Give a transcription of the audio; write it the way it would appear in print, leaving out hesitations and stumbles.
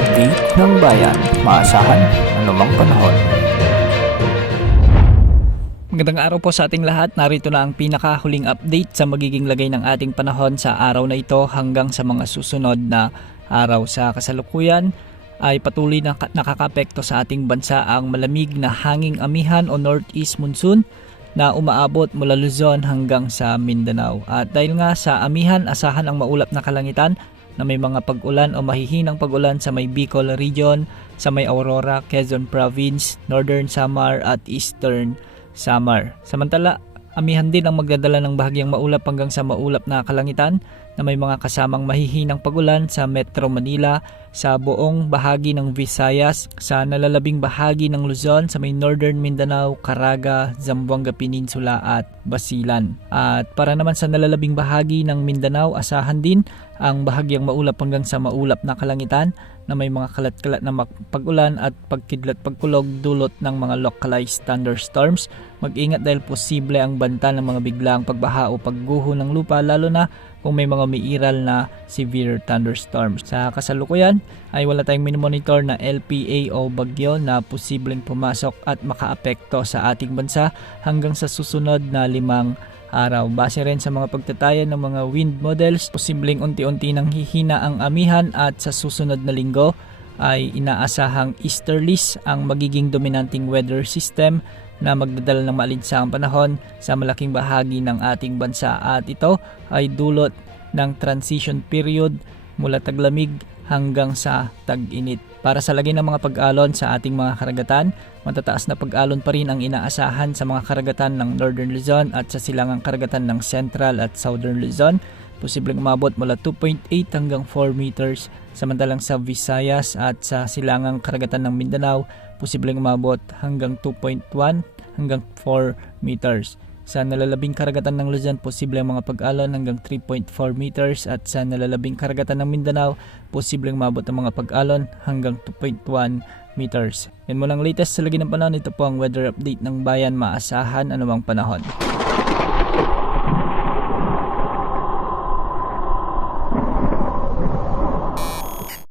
update ng bayan, maasahan anumang panahon. Magandang araw po sa ating lahat. Narito na ang pinakahuling update sa magiging lagay ng ating panahon sa araw na ito hanggang sa mga susunod na araw. Sa kasalukuyan ay patuloy na nakakapekto sa ating bansa ang malamig na hanging amihan o northeast monsoon na umaabot mula Luzon hanggang sa Mindanao. At dahil nga sa amihan, asahan ang maulap na kalangitan na may mga pag-ulan o mahihinang pag-ulan sa may Bicol Region, sa may Aurora, Quezon Province, Northern Samar at Eastern Samar. Samantala, amihan din ang magdadala ng bahagyang maulap hanggang sa maulap na kalangitan na may mga kasamang mahihinang pag-ulan sa Metro Manila, sa buong bahagi ng Visayas, sa nalalabing bahagi ng Luzon, sa may Northern Mindanao, Caraga, Zamboanga Peninsula at Basilan. At para naman sa nalalabing bahagi ng Mindanao, asahan din ang bahagyang maulap hanggang sa maulap na kalangitan na may mga kalat-kalat na pag-ulan at pagkidlat-pagkulog dulot ng mga localized thunderstorms. Mag-ingat dahil posible ang banta ng mga biglaang pagbaha o pagguho ng lupa, lalo na kung may mga umiiral na severe thunderstorms. Sa kasalukuyan ay wala tayong minomonitor na LPA o bagyo na posibleng pumasok at makaapekto sa ating bansa hanggang sa susunod na 5 araw. Base rin sa mga pagtatayan ng mga wind models, posibleng unti-unti nang hihina ang amihan at sa susunod na linggo ay inaasahang easterlies ang magiging dominanting weather system na magdadala ng maalinsahang panahon sa malaking bahagi ng ating bansa, at ito ay dulot ng transition period mula taglamig hanggang sa tag-init. Para sa lagay ng mga pag-alon sa ating mga karagatan, matataas na pag-alon pa rin ang inaasahan sa mga karagatan ng Northern Luzon at sa silangang karagatan ng Central at Southern Luzon. Posibleng umabot mula 2.8 hanggang 4 meters. Samantalang sa Visayas at sa silangang karagatan ng Mindanao, posibleng umabot hanggang 2.1 hanggang 4 meters. Sa nalalabing karagatan ng Luzon, posibleng mga pag-alon hanggang 3.4 meters at sa nalalabing karagatan ng Mindanao, posibleng umabot ang mga pag-alon hanggang 2.1 meters. Yan mo lang latest sa lagi ng panahon. Ito po ang weather update ng bayan, maasahan anumang panahon.